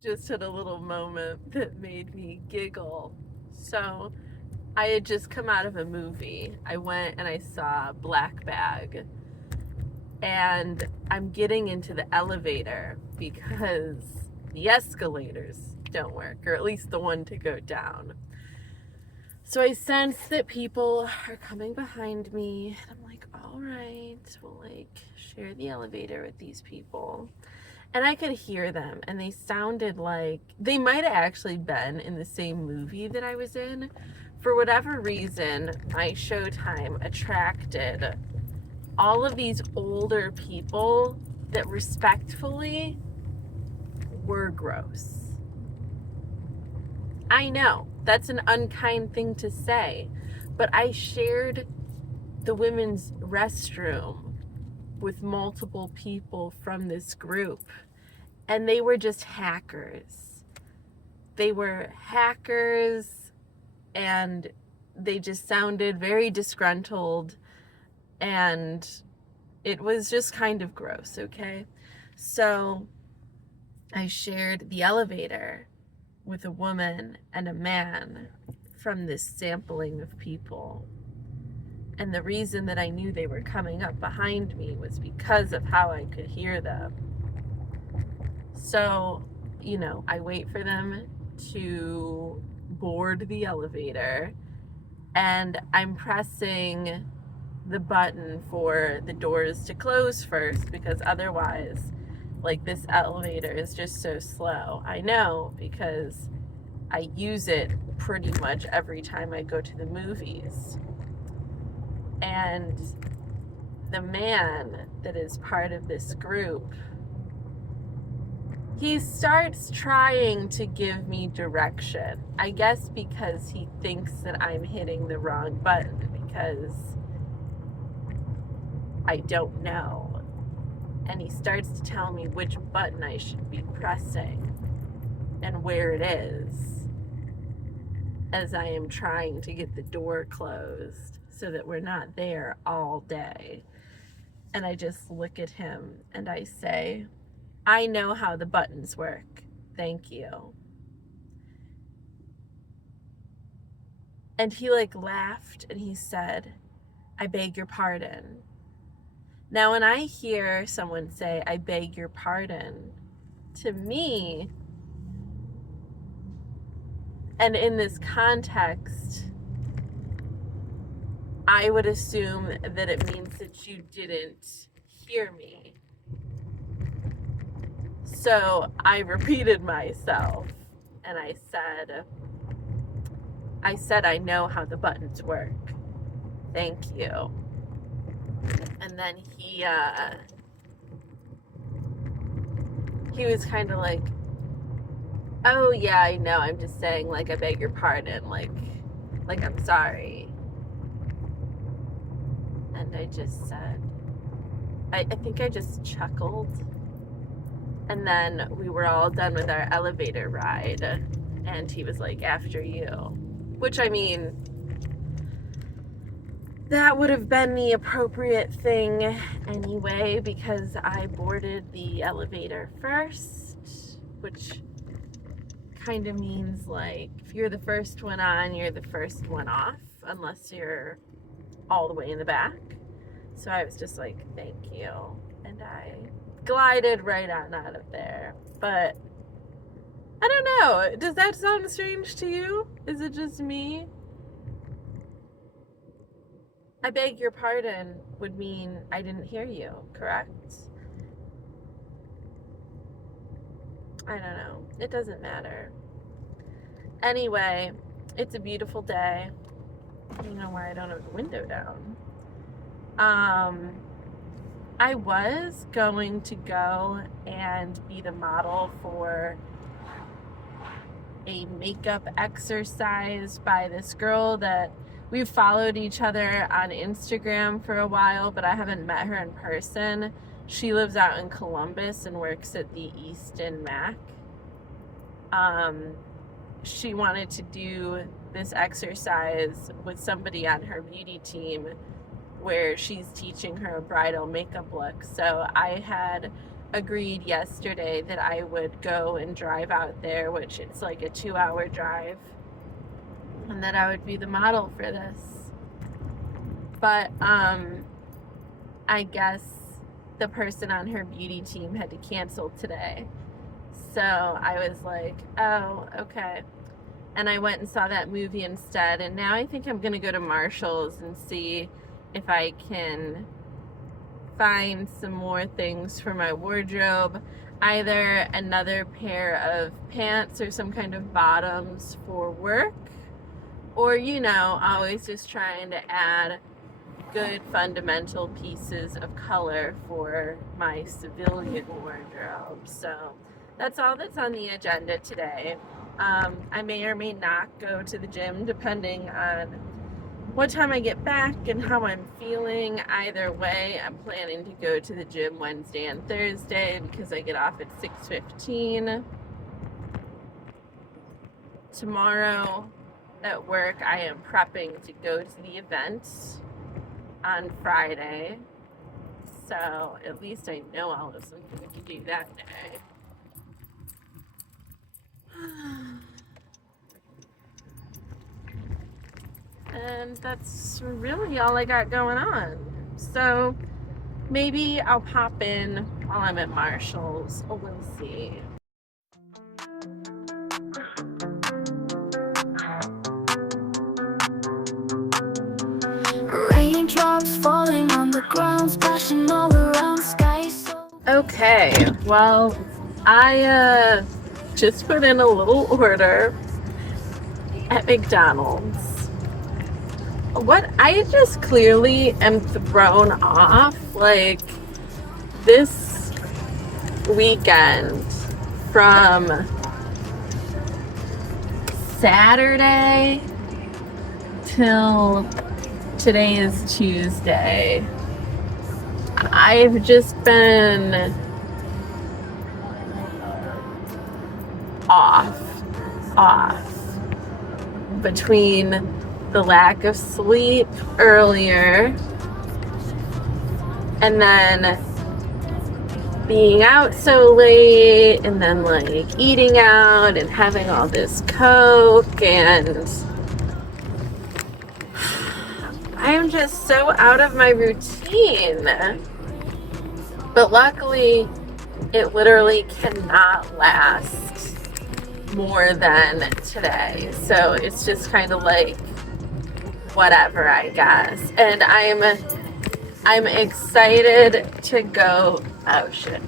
Just had a little moment that made me giggle. So, I had just come out of a movie. I went and I saw Black Bag. And I'm getting into the elevator because the escalators don't work, or at least the one to go down. So I sense that people are coming behind me. And I'm like, all right, we'll share the elevator with these people. And I could hear them, and they sounded like they might have actually been in the same movie that I was in. For whatever reason, my Showtime attracted all of these older people that respectfully were gross. I know that's an unkind thing to say, but I shared the women's restroom with multiple people from this group, and they were just hackers. They were hackers, and they just sounded very disgruntled, and it was just kind of gross, okay? So I shared the elevator with a woman and a man from this sampling of people. And the reason that I knew they were coming up behind me was because of how I could hear them. So, I wait for them to board the elevator, and I'm pressing the button for the doors to close first, because otherwise, this elevator is just so slow. I know, because I use it pretty much every time I go to the movies. And the man that is part of this group, he starts trying to give me direction. I guess because he thinks that I'm hitting the wrong button, because I don't know. And he starts to tell me which button I should be pressing and where it is, as I am trying to get the door closed so that we're not there all day. And I just look at him and I say, I know how the buttons work. Thank you. And he laughed and he said, I beg your pardon. Now, when I hear someone say, I beg your pardon, to me, and in this context, I would assume that it means that you didn't hear me. So I repeated myself and I said, I know how the buttons work. Thank you. And then he was kind of like, oh yeah, I know, I'm just saying, I beg your pardon, I'm sorry. And I just said, I think I just chuckled. And then we were all done with our elevator ride, and he was like, after you. Which, I mean, that would have been the appropriate thing anyway, because I boarded the elevator first, which kind of means if you're the first one on, you're the first one off, unless you're all the way in the back. So I was just like, thank you. And I glided right on out of there. But I don't know. Does that sound strange to you? Is it just me? I beg your pardon would mean I didn't hear you, correct? I don't know. It doesn't matter. Anyway, it's a beautiful day. I don't know why I don't have the window down. I was going to go and be the model for a makeup exercise by this girl that we've followed each other on Instagram for a while, but I haven't met her in person. She lives out in Columbus and works at the Easton Mac. She wanted to do this exercise with somebody on her beauty team where she's teaching her a bridal makeup look. So I had agreed yesterday that I would go and drive out there, which it's like a 2-hour drive, and that I would be the model for this. But I guess the person on her beauty team had to cancel today. So I was like, oh, okay. And I went and saw that movie instead. And now I think I'm going to go to Marshall's and see if I can find some more things for my wardrobe. Either another pair of pants or some kind of bottoms for work. Or, you know, always just trying to add good fundamental pieces of color for my civilian wardrobe. So that's all that's on the agenda today. I may or may not go to the gym depending on what time I get back and how I'm feeling. Either way, I'm planning to go to the gym Wednesday and Thursday because I get off at 6:15. Tomorrow at work, I am prepping to go to the event on Friday. So at least I know I'll have something to do that day. And that's really all I got going on. So maybe I'll pop in while I'm at Marshall's. Oh, we'll see. Raindrops falling on the ground, splashing all around, sky so... Okay, well, I just put in a little order at McDonald's. What I just clearly am thrown off, like, this weekend from Saturday till today is Tuesday. I've just been off between the lack of sleep earlier and then being out so late and then like eating out and having all this Coke, and I am just so out of my routine. But luckily, it literally cannot last more than today. So it's just kind of like whatever, I guess. And I'm excited to go. Oh shit.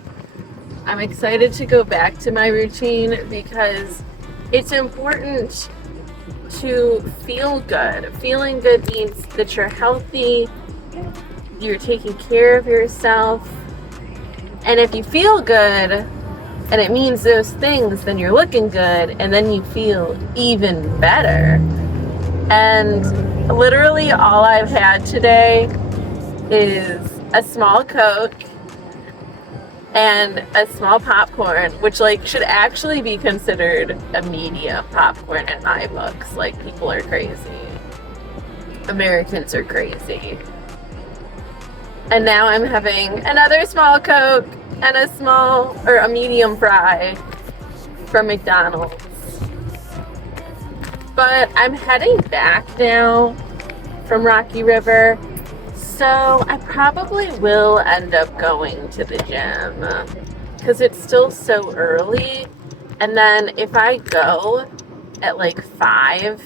I'm excited to go back to my routine because it's important to feel good. Feeling good means that you're healthy, you're taking care of yourself, and if you feel good and it means those things, then you're looking good, and then you feel even better. And literally all I've had today is a small Coke and a small popcorn, which like should actually be considered a medium popcorn in my books. Like, people are crazy. Americans are crazy. And now I'm having another small Coke and a medium fry from McDonald's. But I'm heading back now from Rocky River, so I probably will end up going to the gym because it's still so early. And then if I go at like 5,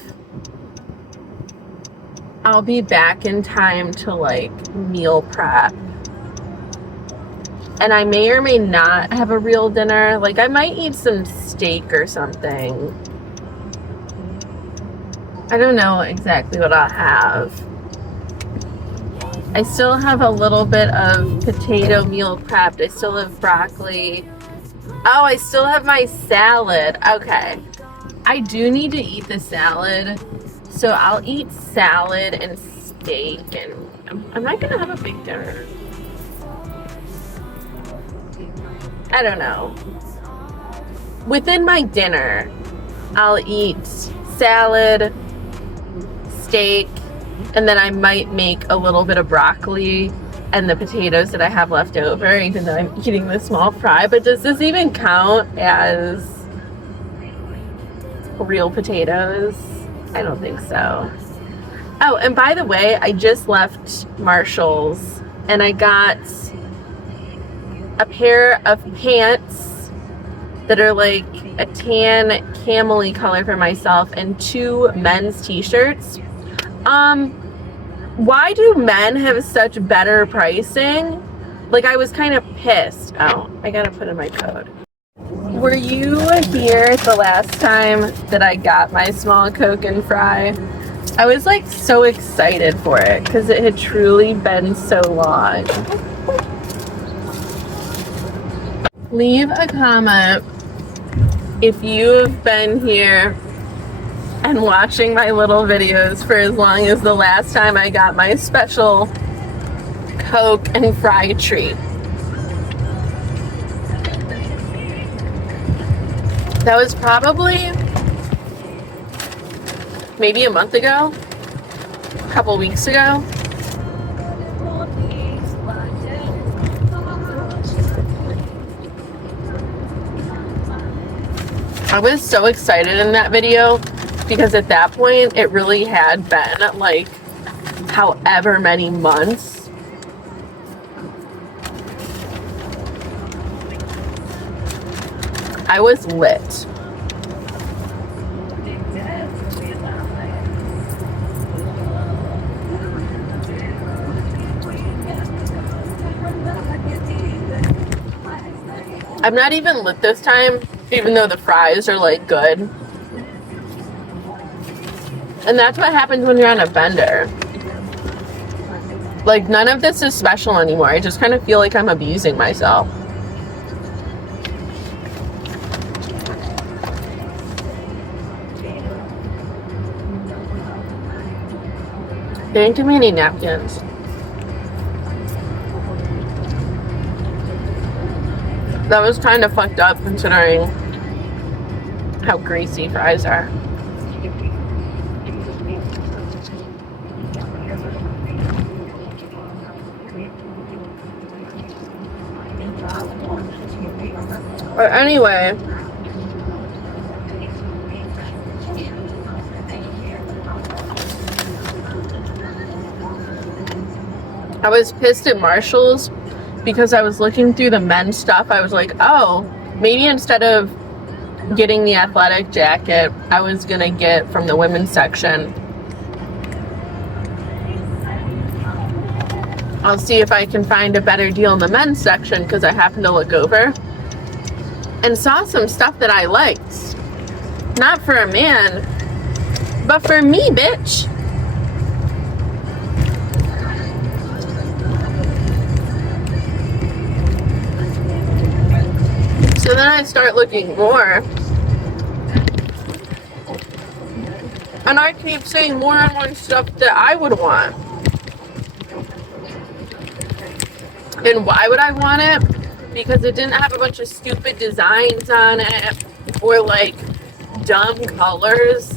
I'll be back in time to like meal prep. And I may or may not have a real dinner. Like, I might eat some steak or something. I don't know exactly what I'll have. I still have a little bit of potato meal prepped. I still have broccoli. Oh, I still have my salad. Okay. I do need to eat the salad. So I'll eat salad and steak. And am I going to have a big dinner? I don't know. Within my dinner, I'll eat salad, steak, and then I might make a little bit of broccoli and the potatoes that I have left over, even though I'm eating the small fry. But does this even count as real potatoes? I don't think so. Oh, and by the way, I just left Marshall's and I got a pair of pants that are like a tan camel-y color for myself and 2 men's t-shirts. Why do men have such better pricing? Like, I was kind of pissed. Oh, I gotta put in my code. Were you here the last time that I got my small Coke and fry? I was like so excited for it because it had truly been so long. Leave a comment if you have been here and watching my little videos for as long as the last time I got my special Coke and fry treat. That was probably maybe a month ago, a couple weeks ago. I was so excited in that video because at that point it really had been like however many months. I was lit. I'm not even lit this time, even though the fries are like good. And that's what happens when you're on a bender. Like, none of this is special anymore. I just kind of feel like I'm abusing myself. Getting too many napkins. That was kind of fucked up considering how greasy fries are. But anyway, I was pissed at Marshall's because I was looking through the men's stuff. I was like, oh, maybe instead of getting the athletic jacket, I was gonna get from the women's section. I'll see if I can find a better deal in the men's section because I happened to look over and saw some stuff that I liked. Not for a man, but for me, bitch. So then I start looking more. And I keep seeing more and more stuff that I would want. And why would I want it? Because it didn't have a bunch of stupid designs on it or like dumb colors.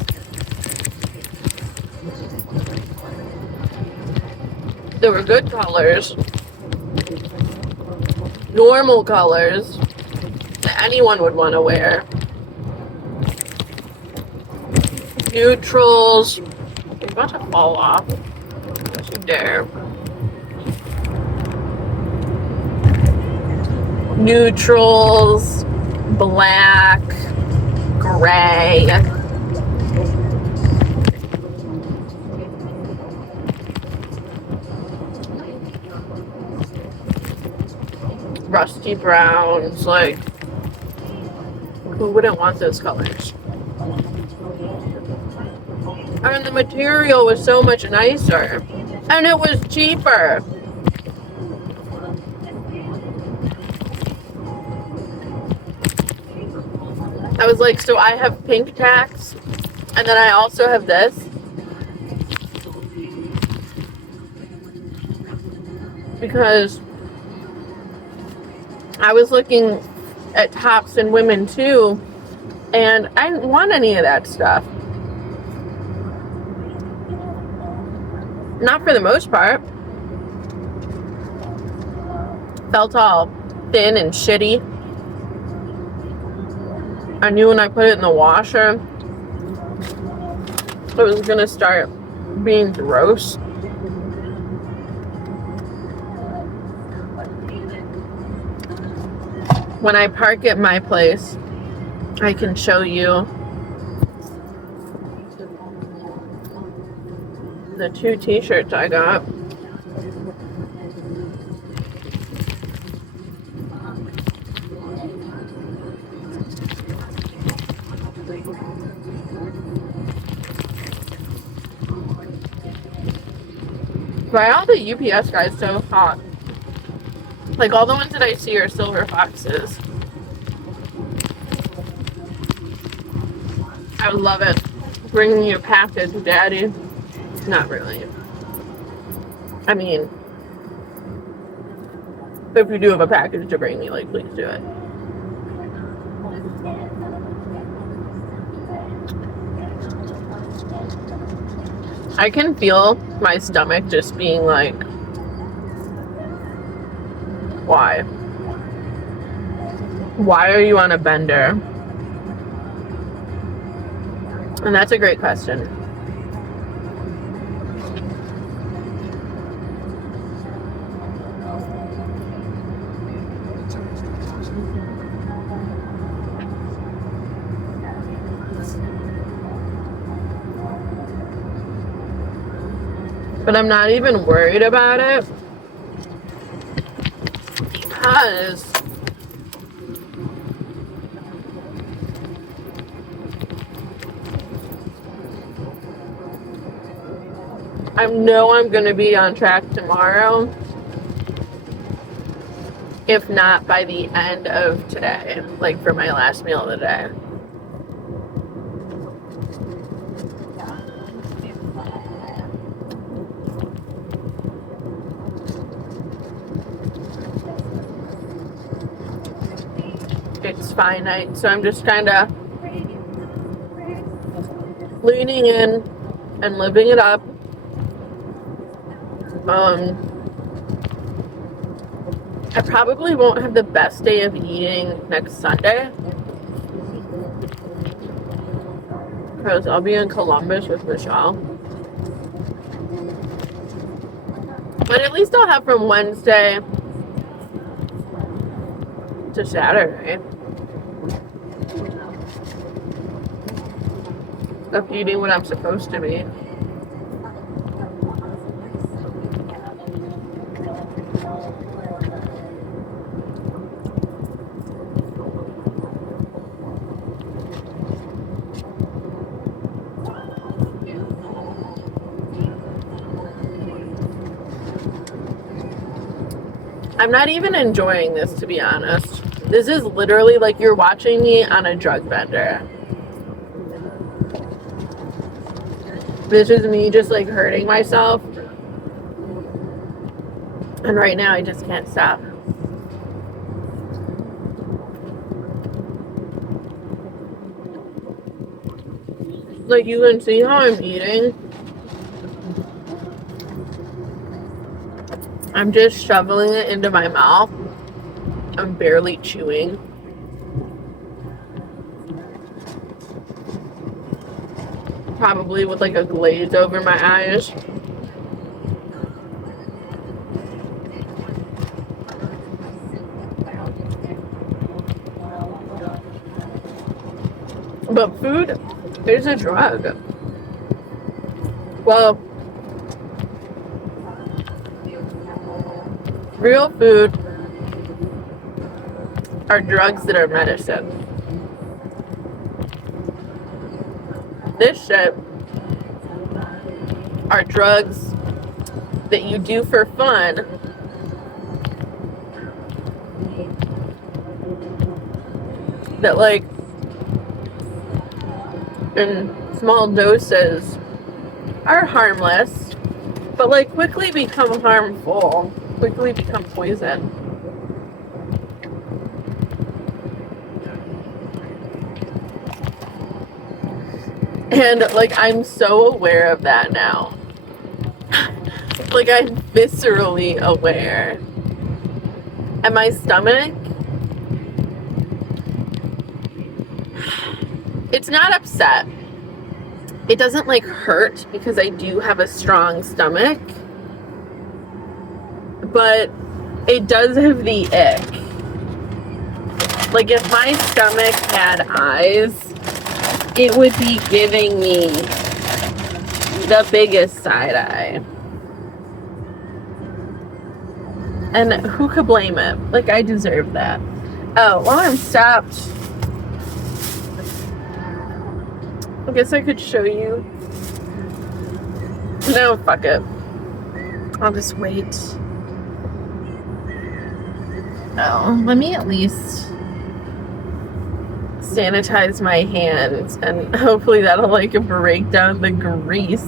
There were good colors. Normal colors that anyone would want to wear. Neutrals. You're about to fall off. Don't you dare. Neutrals, black, gray. Rusty browns, like, who wouldn't want those colors? And the material was so much nicer. And it was cheaper. I was like, so I have pink tax, and then I also have this. Because I was looking at tops and women too, and I didn't want any of that stuff. Not for the most part. felt all thin and shitty. I knew when I put it in the washer, it was gonna start being gross. When I park at my place, I can show you the 2 t-shirts I got. Why are all the UPS guys so hot? Like, all the ones that I see are silver foxes. I would love it. Bringing you a package, Daddy. Not really. I mean, if you do have a package to bring me, like, please do it. I can feel my stomach just being like, why? Why are you on a bender? And that's a great question. But I'm not even worried about it because I know I'm going to be on track tomorrow, if not by the end of today, like for my last meal of the day. It's finite, so I'm just kind of leaning in and living it up. I probably won't have the best day of eating next Sunday because I'll be in Columbus with Michelle. But at least I'll have from Wednesday to Saturday of eating what I'm supposed to be. I'm not even enjoying this, to be honest. This is literally like you're watching me on a drug bender. This is me just like hurting myself. And right now I just can't stop. Like, you can see how I'm eating. I'm just shoveling it into my mouth. I'm barely chewing. Probably with like a glaze over my eyes. But food is a drug. Well, real food are drugs that are medicine. This shit are drugs that you do for fun that, like, in small doses are harmless, but like quickly become harmful, quickly become poison. And like, I'm so aware of that now. Like, I'm viscerally aware And my stomach, it's not upset. It doesn't like hurt because I do have a strong stomach, but it does have the ick. Like if my stomach had eyes, it would be giving me the biggest side eye. And who could blame it? Like, I deserve that. Oh, while I'm stopped, I guess I could show you. No, fuck it. I'll just wait. Oh, let me at least sanitize my hands, and hopefully that'll like break down the grease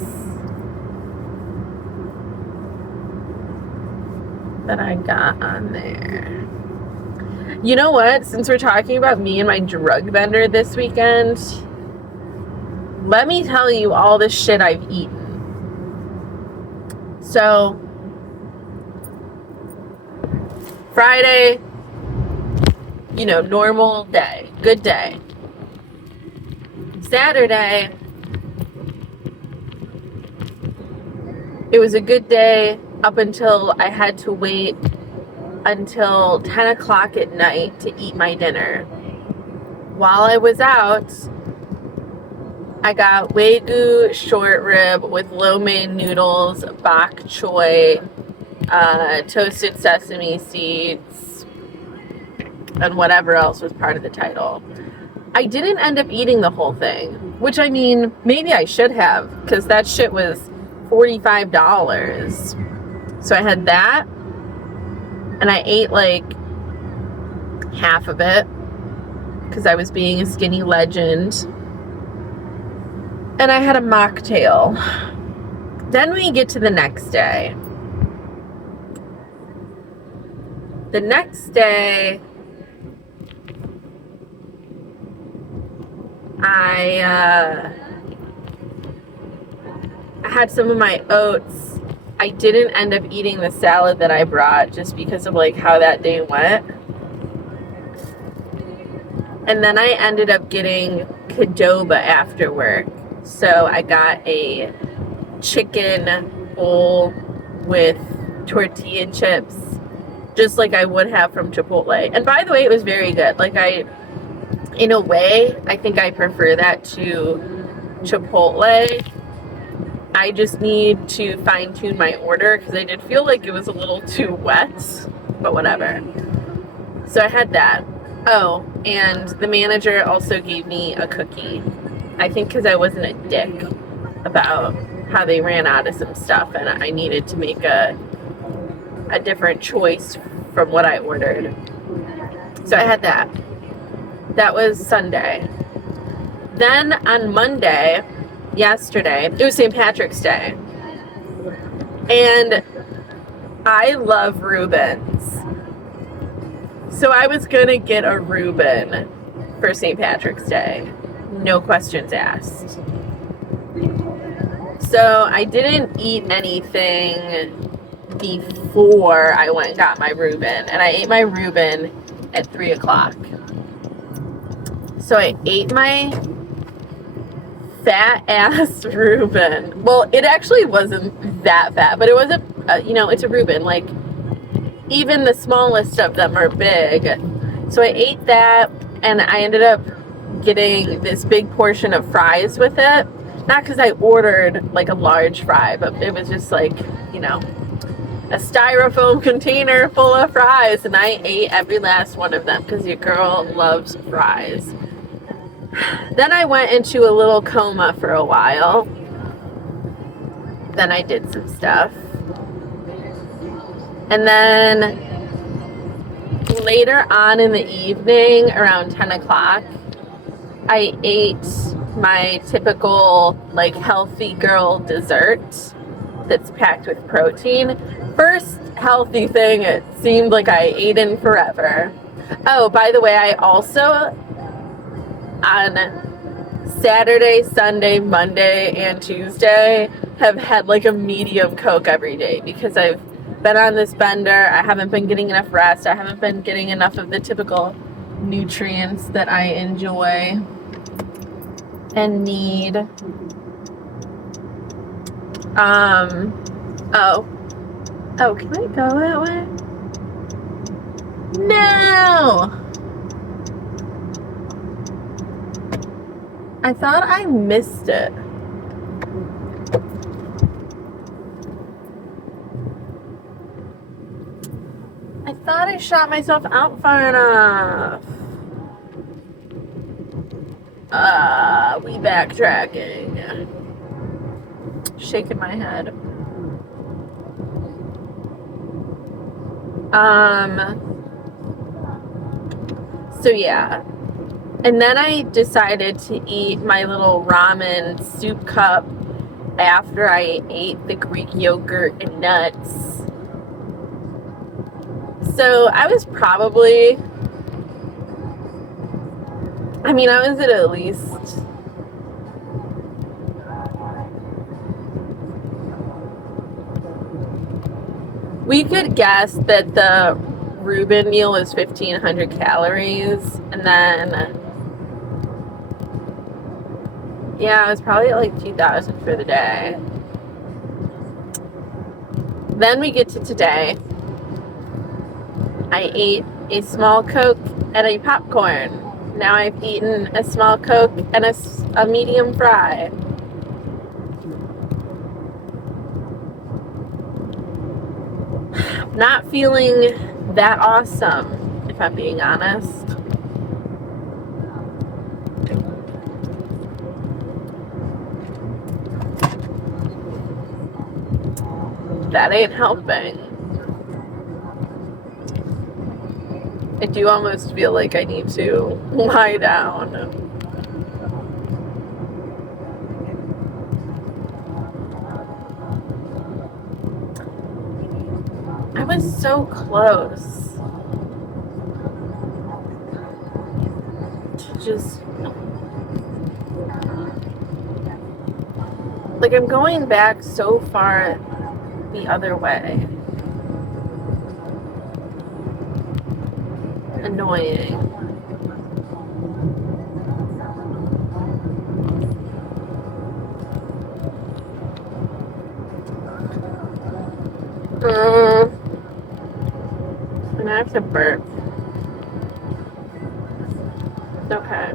that I got on there. You know what? Since we're talking about me and my drug bender this weekend, let me tell you all the shit I've eaten. So, Friday, you know, normal day, good day. Saturday, it was a good day up until I had to wait until 10 o'clock at night to eat my dinner. While I was out, I got Wagyu short rib with lo mein noodles, bok choy, toasted sesame seeds, and whatever else was part of the title. I didn't end up eating the whole thing, which I mean, maybe I should have, because that shit was $45. So I had that, and I ate like half of it, because I was being a skinny legend. And I had a mocktail. Then we get to the next day. The next day, I had some of my oats. I didn't end up eating the salad that I brought just because of like how that day went. And then I ended up getting Qdoba after work. So I got a chicken bowl with tortilla chips, just like I would have from Chipotle. And by the way, it was very good. Like in a way, I think I prefer that to Chipotle. I just need to fine tune my order because I did feel like it was a little too wet, but whatever. So I had that. Oh, and the manager also gave me a cookie. I think because I wasn't a dick about how they ran out of some stuff and I needed to make a different choice from what I ordered. So I had that. That was Sunday. Then on Monday, yesterday, it was St. Patrick's Day. And I love Reubens. So I was gonna get a Reuben for St. Patrick's Day. No questions asked. So I didn't eat anything before I went and got my Reuben. And I ate my Reuben at 3 o'clock. So I ate my fat ass Reuben. Well, it actually wasn't that fat, but it was it's a Reuben. Like, even the smallest of them are big. So I ate that, and I ended up getting this big portion of fries with it. Not because I ordered like a large fry, but it was just like, a styrofoam container full of fries, and I ate every last one of them because your girl loves fries. Then I went into a little coma for a while. Then I did some stuff. And then later on in the evening, around 10 o'clock, I ate my typical, like, healthy girl dessert that's packed with protein. First healthy thing it seemed like I ate in forever. Oh, by the way, I also, on Saturday, Sunday, Monday, and Tuesday, have had like a medium Coke every day because I've been on this bender. I haven't been getting enough rest. I haven't been getting enough of the typical nutrients that I enjoy and need. Oh, can I go that way? No! I thought I missed it. I thought I shot myself out far enough. We backtracking. Shaking my head. So yeah. And then I decided to eat my little ramen soup cup after I ate the Greek yogurt and nuts. So I was probably, I was at least we could guess that the Reuben meal was 1,500 calories, and then yeah, it was probably like 2,000 for the day. Then we get to today. I ate a small Coke and a popcorn. Now I've eaten a small Coke and a medium fry. Not feeling that awesome, if I'm being honest. That ain't helping. I do almost feel like I need to lie down. I was so close to just, like, I'm going back so far the other way. Annoying. And I have to burp. Okay.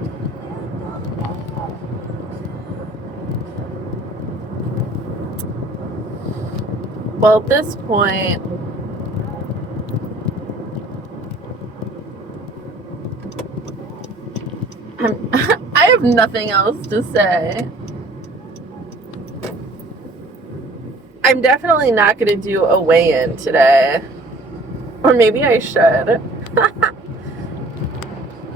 Well, at this point, I have nothing else to say. I'm definitely not going to do a weigh-in today. Or maybe I should.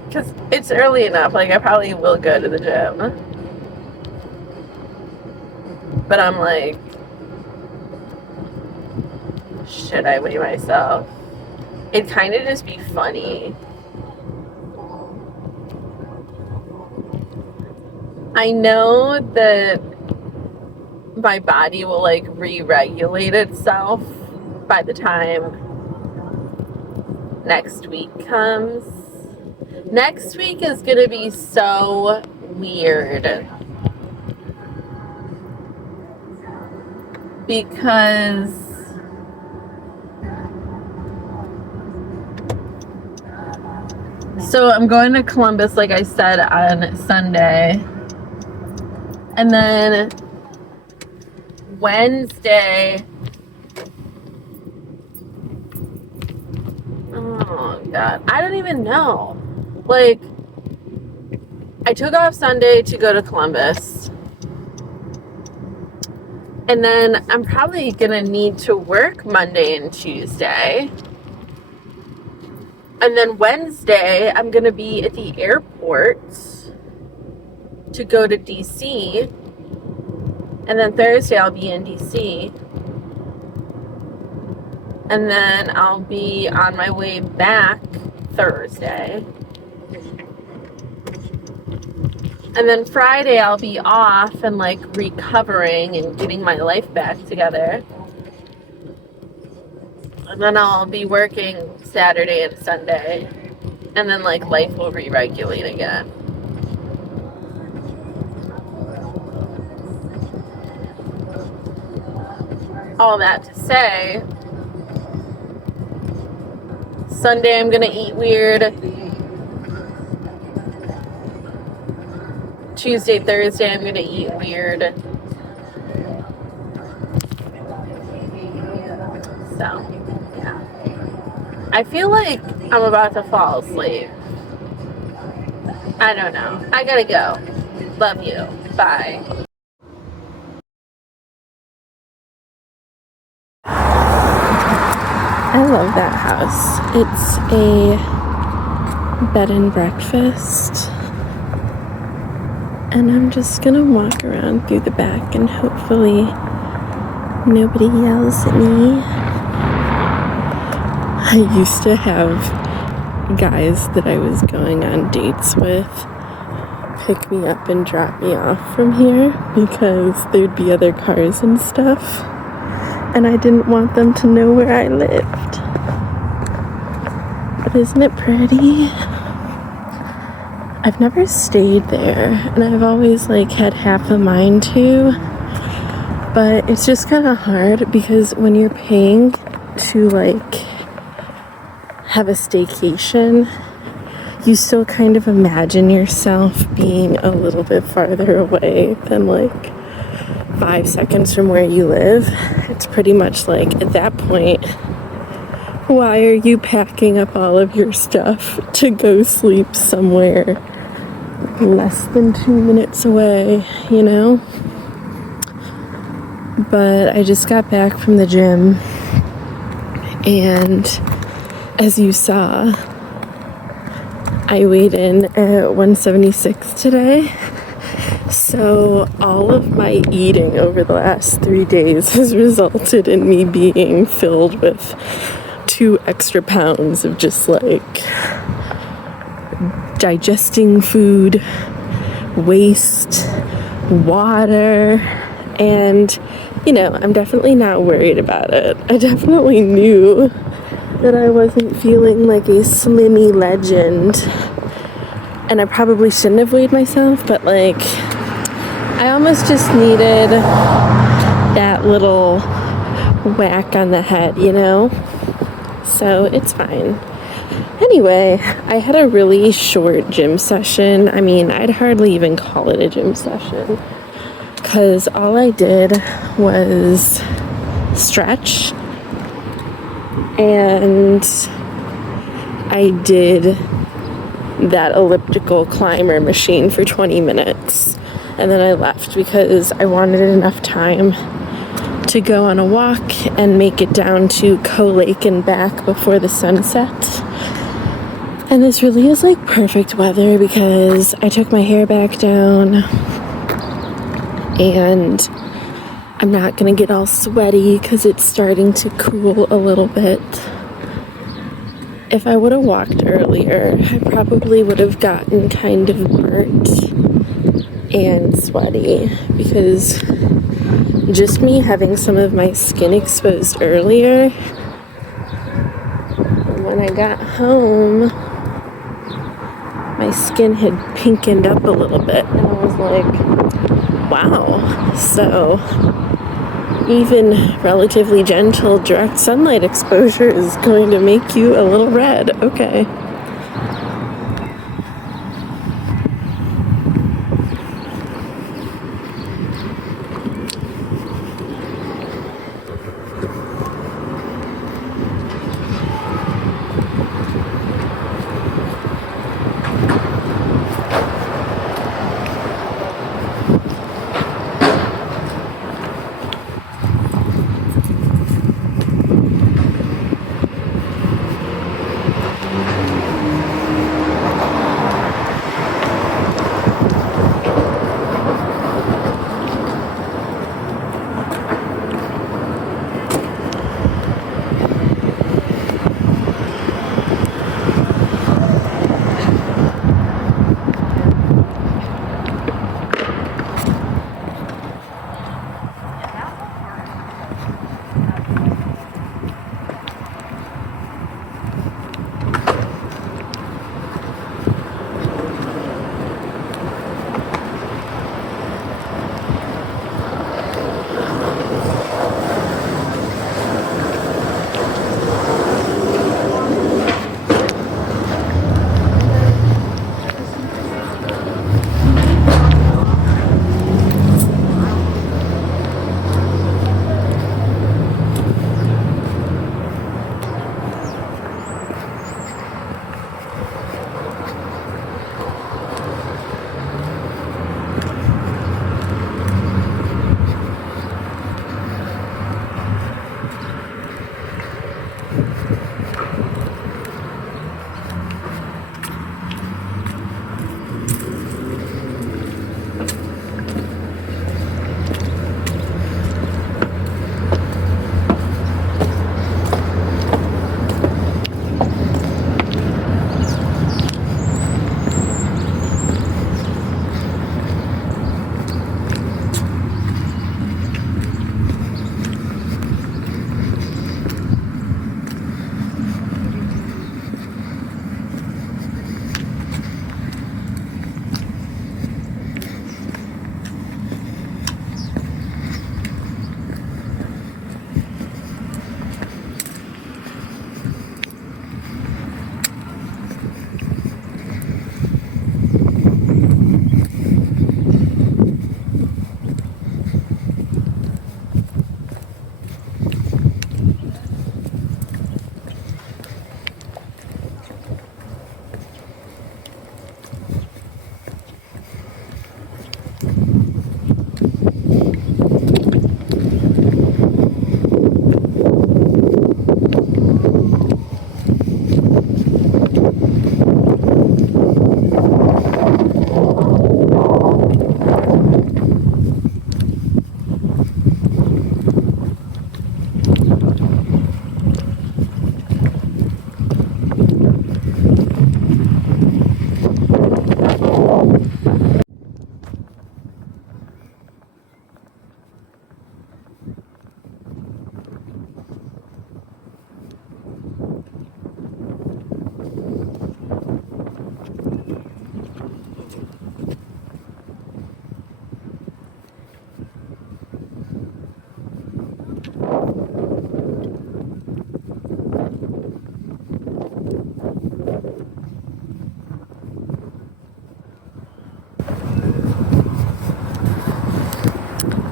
Because it's early enough. Like, I probably will go to the gym. But I'm like, should I weigh myself? It'd kind of just be funny. I know that my body will like re-regulate itself by the time next week comes. Next week is gonna be so weird because so I'm going to Columbus, like I said, on Sunday. And then Wednesday, oh God, I don't even know. Like, I took off Sunday to go to Columbus. And then I'm probably gonna need to work Monday and Tuesday. And then Wednesday, I'm gonna be at the airport to go to DC. And then Thursday, I'll be in DC. And then I'll be on my way back Thursday. And then Friday, I'll be off and like recovering and getting my life back together. And then I'll be working Saturday and Sunday. And then, like, life will re-regulate again. All that to say, Sunday I'm gonna eat weird. Tuesday, Thursday I'm gonna eat weird. So, yeah. I feel like I'm about to fall asleep. I don't know. I gotta go. Love you. Bye. I love that house. It's a bed and breakfast. And I'm just gonna walk around through the back and hopefully nobody yells at me. I used to have guys that I was going on dates with pick me up and drop me off from here because there'd be other cars and stuff. And I didn't want them to know where I lived. But isn't it pretty? I've never stayed there, and I've always like had half a mind to, but it's just kind of hard because when you're paying to like have a staycation, you still kind of imagine yourself being a little bit farther away than like 5 seconds from where you live. It's pretty much like at that point, why are you packing up all of your stuff to go sleep somewhere less than 2 minutes away, you know? But I just got back from the gym, and as you saw, I weighed in at 176 today. So all of my eating over the last 3 days has resulted in me being filled with 2 extra pounds of just like digesting food, waste, water, and you know, I'm definitely not worried about it. I definitely knew that I wasn't feeling like a slimmy legend, and I probably shouldn't have weighed myself, but like I almost just needed that little whack on the head, you know? So it's fine. Anyway, I had a really short gym session. I mean, I'd hardly even call it a gym session because all I did was stretch, and I did that elliptical climber machine for 20 minutes. And then I left because I wanted enough time to go on a walk and make it down to Coe Lake and back before the sun sets. And this really is like perfect weather because I took my hair back down and I'm not gonna get all sweaty because it's starting to cool a little bit. If I would have walked earlier, I probably would have gotten kind of burnt and sweaty because just me having some of my skin exposed earlier, when I got home, my skin had pinkened up a little bit, and I was like, wow. So even relatively gentle direct sunlight exposure is going to make you a little red. Okay.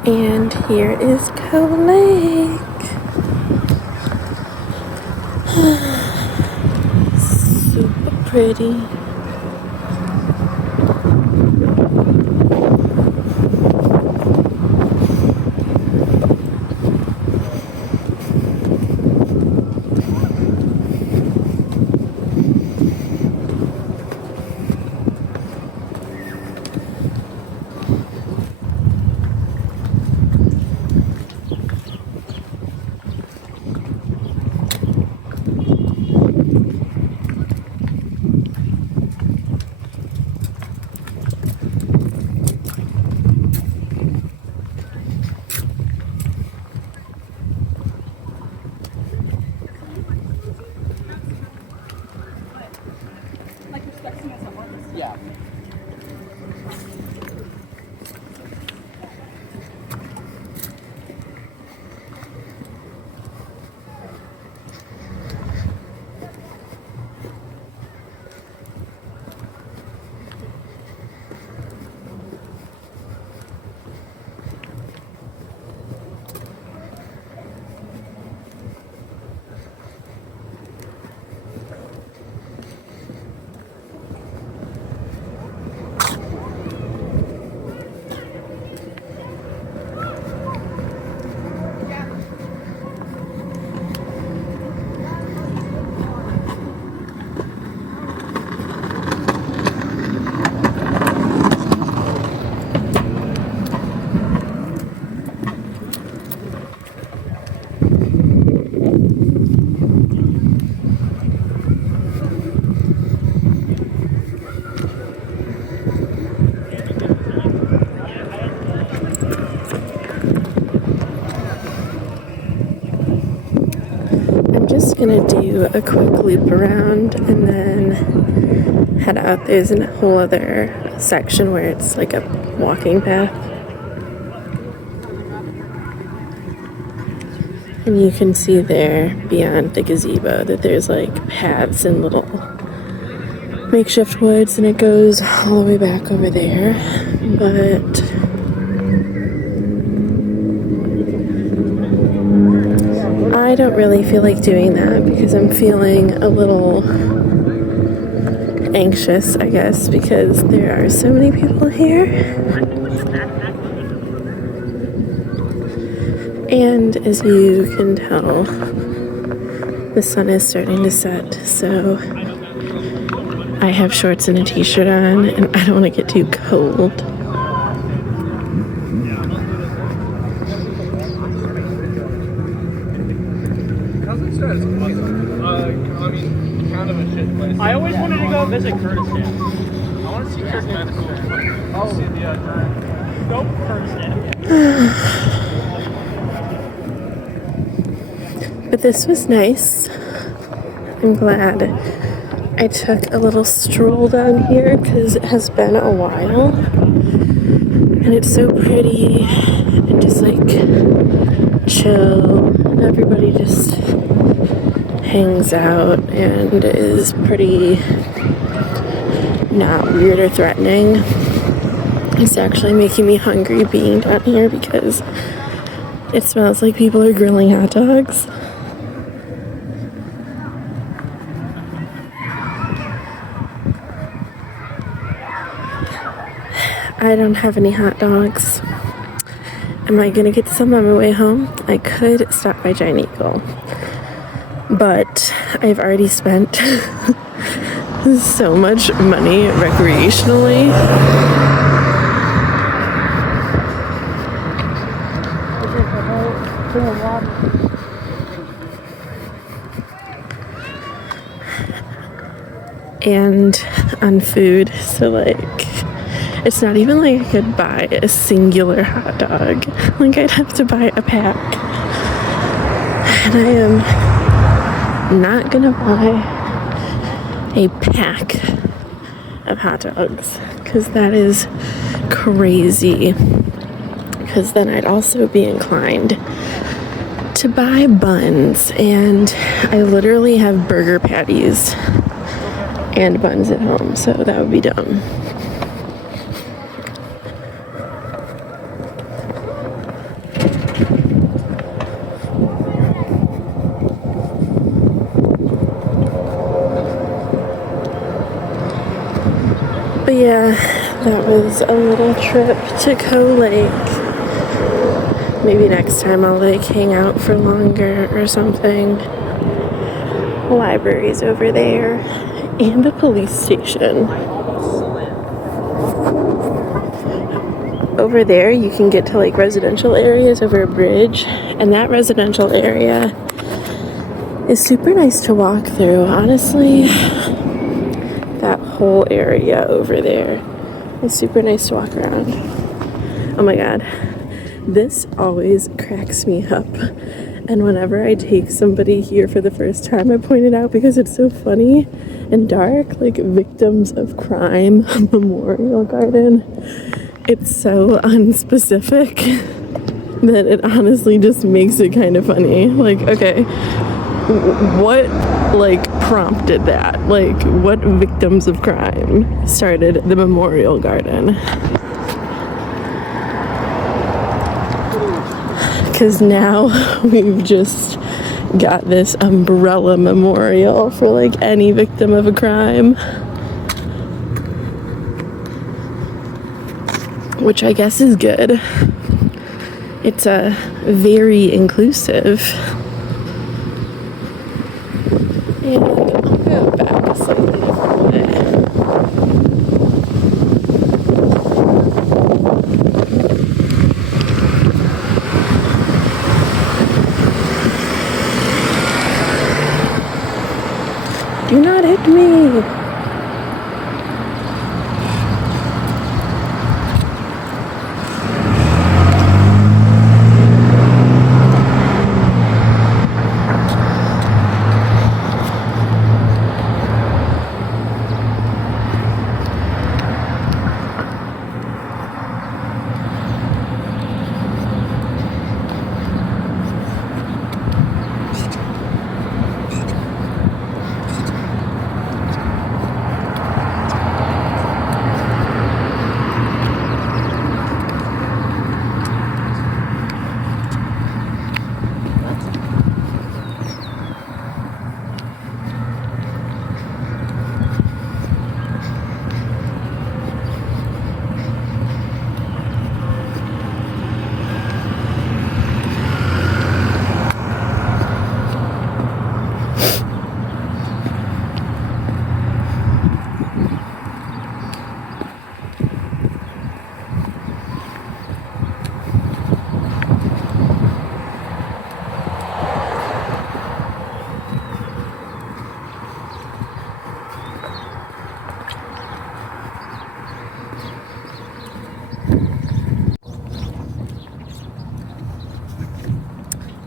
And here is Coe Lake. Super pretty. Yeah. I'm just gonna do a quick loop around and then head out. There's a whole other section where it's like a walking path. And you can see there beyond the gazebo that there's like paths and little makeshift woods, and it goes all the way back over there. But I don't really feel like doing that because I'm feeling a little anxious, I guess, because there are so many people here. And as you can tell, the sun is starting to set, so I have shorts and a t-shirt on, and I don't want to get too cold. I always wanted to go visit Kurdistan. I want to see Kurdistan. Oh, see the nope, Kurdistan. But this was nice. I'm glad I took a little stroll down here because it has been a while. And it's so pretty and just like chill. And everybody just hangs out and is pretty not weird or threatening. It's actually making me hungry being down here because it smells like people are grilling hot dogs. I don't have any hot dogs. Am I gonna get some on my way home? I could stop by Giant Eagle, but I've already spent so much money recreationally. And on food, so like it's not even like I could buy a singular hot dog. Like I'd have to buy a pack. And I am not gonna buy a pack of hot dogs because that is crazy. Because then I'd also be inclined to buy buns, and I literally have burger patties and buns at home, so that would be dumb. yeah, that was a little trip to Coe Lake. Maybe next time I'll like hang out for longer or something. The library's over there and a police station. Over there you can get to like residential areas over a bridge, and that residential area is super nice to walk through. Honestly, that whole area over there is super nice to walk around. Oh my god, this always cracks me up, and whenever I take somebody here for the first time, I point it out because it's so funny and dark. Like, Victims of Crime Memorial Garden. It's so unspecific that it honestly just makes it kind of funny. Like, okay, what like prompted that? Like, what victims of crime started the memorial garden? Because now we've just got this umbrella memorial for like any victim of a crime, which I guess is good. It's very inclusive. And I'll go back slightly away. Do not hit me!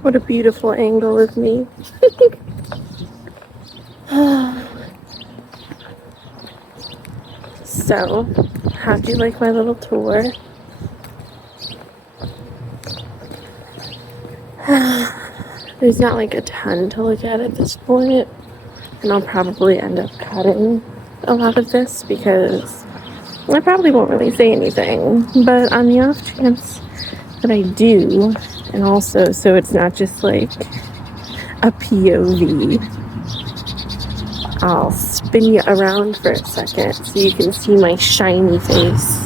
What a beautiful angle of me. So, how'd you like my little tour? There's not like a ton to look at this point, and I'll probably end up cutting a lot of this because I probably won't really say anything, but on the off chance that I do, and also so it's not just like a POV, I'll spin you around for a second so you can see my shiny face.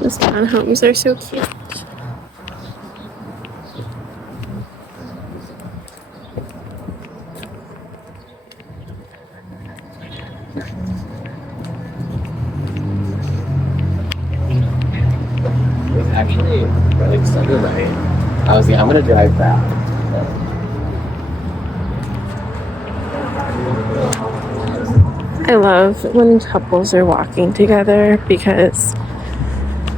Those townhomes are so cute. It was actually really Sunday night. I was like, I'm gonna drive back. I love when couples are walking together because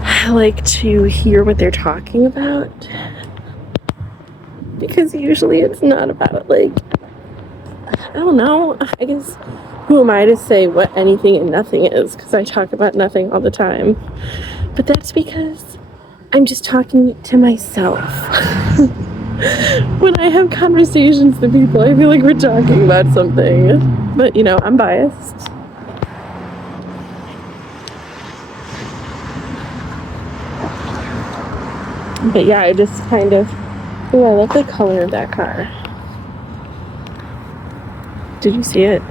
I like to hear what they're talking about. Because usually it's not about, like, I don't know. I guess, who am I to say what anything and nothing is? Because I talk about nothing all the time. But that's because I'm just talking to myself. when I have conversations with people, I feel like we're talking about something. But, you know, I'm biased. But yeah, I just kind of... Oh, I love the color of that car. Did you see it?